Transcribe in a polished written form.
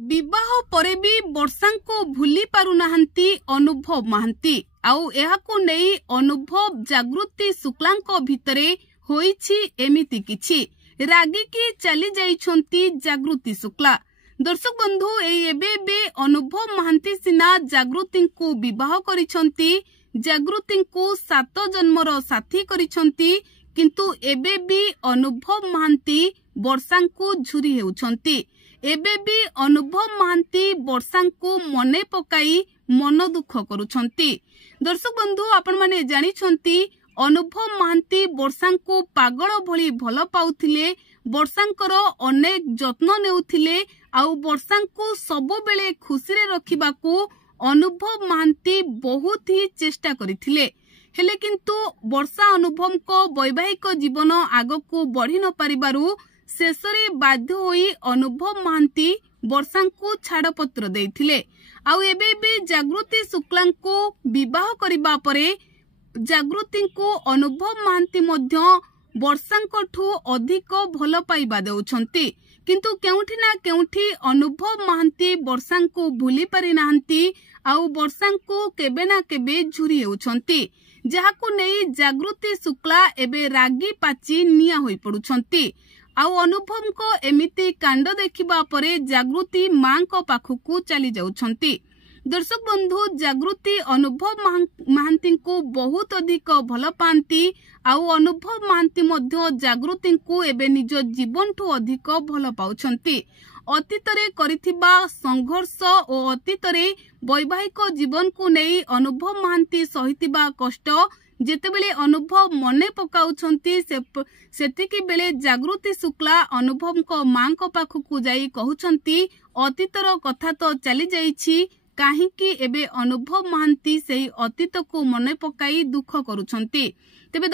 विवाह परे भी वर्षा को भूली पारु नाहंती अनुभव महांती आउ एहाकु नेई अनुभव जागृति शुक्लांको भितरे होईछि एमिति किछि रागी की चली जाइछंती जागृति शुक्ला। दर्शक बंधु एबे अनुभव महांती सिना जागृति को विवाह करिछंती, जागृति को 7 जन्मर साथी करिछंती, किंतु एबे भी अनुभव महांती वर्षा को झुरी हेउछंती। एबे भी अनुभव महांती वर्षा को मने पकाई मन दुख करुछंती। दर्शक बंधु आपण माने जानिछंती अनुभव महांती वर्षा को पागल भली भल पाउथिले, वर्षांकर अनेक जत्न नेउथिले आउ वर्षा को सब बेले खुशी रे रखिबाकू अनुभव महांती बहुत ही चेष्टा करिथिले। हेले किंतु वर्षा अनुभव को वैवाहिक जीवन आगको बढ़ी न पारिबारु शेषरे बाध्य होई अनुभव महांती वर्षा को छाड़पत्र देथिले। आउ एबे भी जागृति शुक्ला को विवाह करिबा परे जागृति को अनुभव महांती मध्य वर्षांकठू अधिक भल पाइबा देउछंती, किंतु केउठी ना केउठी अनुभव महांती वर्षा को भूली पारि नाहंती आउ वर्षा को केबे ना केबे झुरी हेउछंती, जहाकू नेई जागृति शुक्ला एबे रागी पाची निया होई पडुछंती। आउ अनुभव को एमिति कांड देखिबा परे जागृति मां को पाखकू चली जाउछंती। दर्शक बंधु जागृति अनुभव महांती को बहुत अधिक भल पांती आउ अनुभव महांती मध्य जागृति को एबे निज जीवन ठू अधिक भल पाउछंती। अतीतरे करिथिबा संघर्ष और अतीतरे वैवाहिक जीवन को नेई अनुभव महांती सहितिबा कष्ट जेतेबेले अनुभव मने पकाउछंती सेतिकी बेले जागृति शुक्ला अनुभव को मां को पाखकू जाई कहउछंती अतीतर कथा तो चली जाईछि, काहेकि एबे अनुभव महांती सेही अतीत को मने पकाई दुख करुछंती। तेबे